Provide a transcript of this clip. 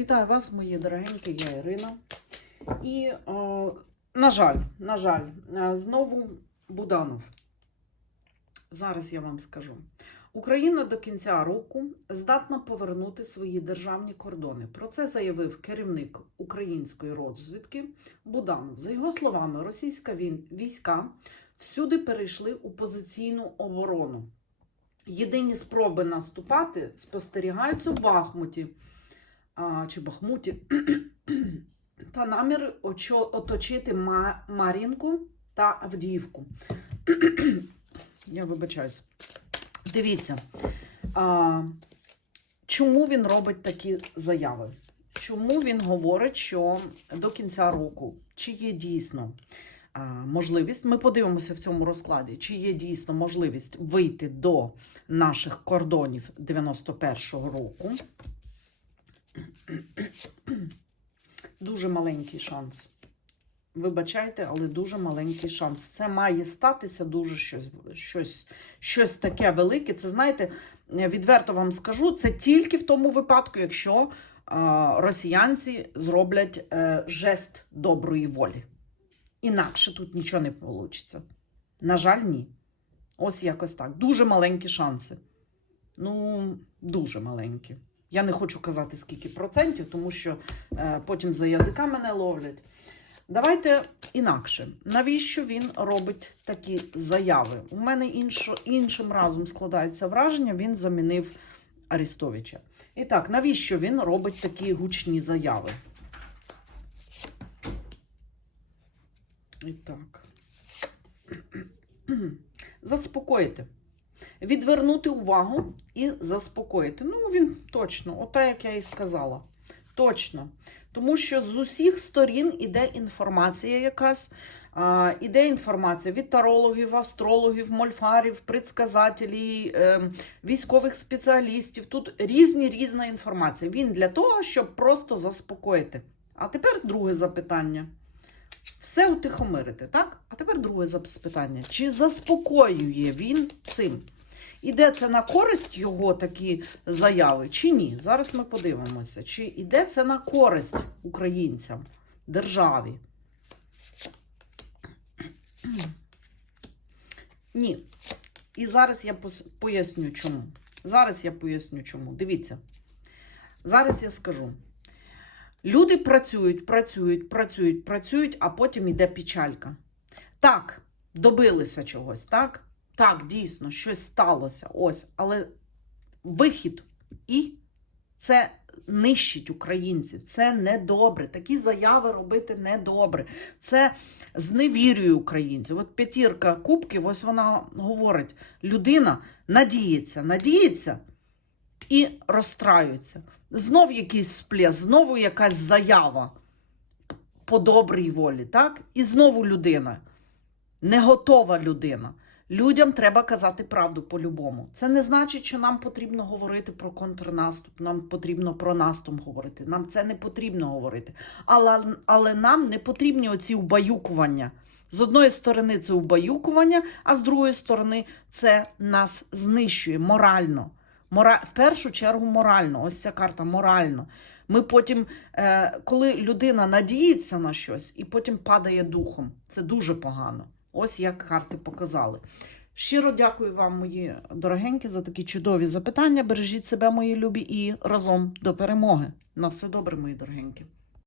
Вітаю вас, мої дорогенькі, я Ірина. І, о, на жаль, на жаль, е, знову Буданов. Зараз я вам скажу. Україна до кінця року здатна повернути свої державні кордони. Про це заявив керівник української розвідки Буданов. За його словами, російська війська всюди перейшли у позиційну оборону. Єдині спроби наступати спостерігаються в Бахмуті чи Бахмуті та намір оточити Ма- Мар'їнку та Авдіївку. Я вибачаюсь. Дивіться, чому він робить такі заяви? Чому він говорить, що до кінця року, чи є дійсно можливість, ми подивимося в цьому розкладі, чи є дійсно можливість вийти до наших кордонів 91-го року. Дуже маленький шанс. Вибачайте, але дуже маленький шанс. Це має статися дуже щось, щось, щось таке велике. Це, знаєте, відверто вам скажу, це тільки в тому випадку, якщо е, росіянці зроблять е, жест доброї волі. Інакше тут нічого не вийде. На жаль, ні. Ось якось так. Дуже маленькі шанси. Ну, дуже маленькі. Я не хочу казати, скільки процентів, тому що е, потім за язика мене ловлять. Давайте інакше. Навіщо він робить такі заяви? У мене іншо, іншим разом складається враження, він замінив Арестовича. І так, навіщо він робить такі гучні заяви? І так. Заспокоїти. Відвернути увагу і заспокоїти. Ну, він точно, ота, як я і сказала. Точно. Тому що з усіх сторін іде інформація якась. А, іде інформація від тарологів, астрологів, мольфарів, предсказателів, е, військових спеціалістів. Тут різні різна інформація. Він для того, щоб просто заспокоїти. А тепер друге запитання. Все утихомирити, так? А тепер друге запитання. Чи заспокоює він цим? Іде це на користь його такі заяви, чи ні? Зараз ми подивимося, чи іде це на користь українцям, державі. Ні. І зараз я поясню чому. Зараз я поясню чому. Дивіться. Зараз я скажу. Люди працюють, працюють, працюють, працюють, а потім йде печалька. Так, добилися чогось, так? Так, дійсно, щось сталося. Ось, але вихід і це нищить українців. Це недобре. Такі заяви робити недобре. Це зневірює українців. От п'ятірка кубків, ось вона говорить: людина надіється, надіється і розстраюється. Знов якийсь сплес, знову якась заява по добрій волі, так? І знову людина. Не готова людина. Людям треба казати правду по-любому. Це не значить, що нам потрібно говорити про контрнаступ, нам потрібно про наступ говорити. Нам це не потрібно говорити. Але, але нам не потрібні оці убаюкування. З одної сторони, це убаюкування, а з другої сторони, це нас знищує морально. Мора... В першу чергу морально. Ось ця карта морально. Ми потім, е, коли людина надіється на щось і потім падає духом, це дуже погано. Ось як карти показали. Щиро дякую вам, мої дорогенькі, за такі чудові запитання. Бережіть себе, мої любі, і разом до перемоги. На все добре, мої дорогенькі.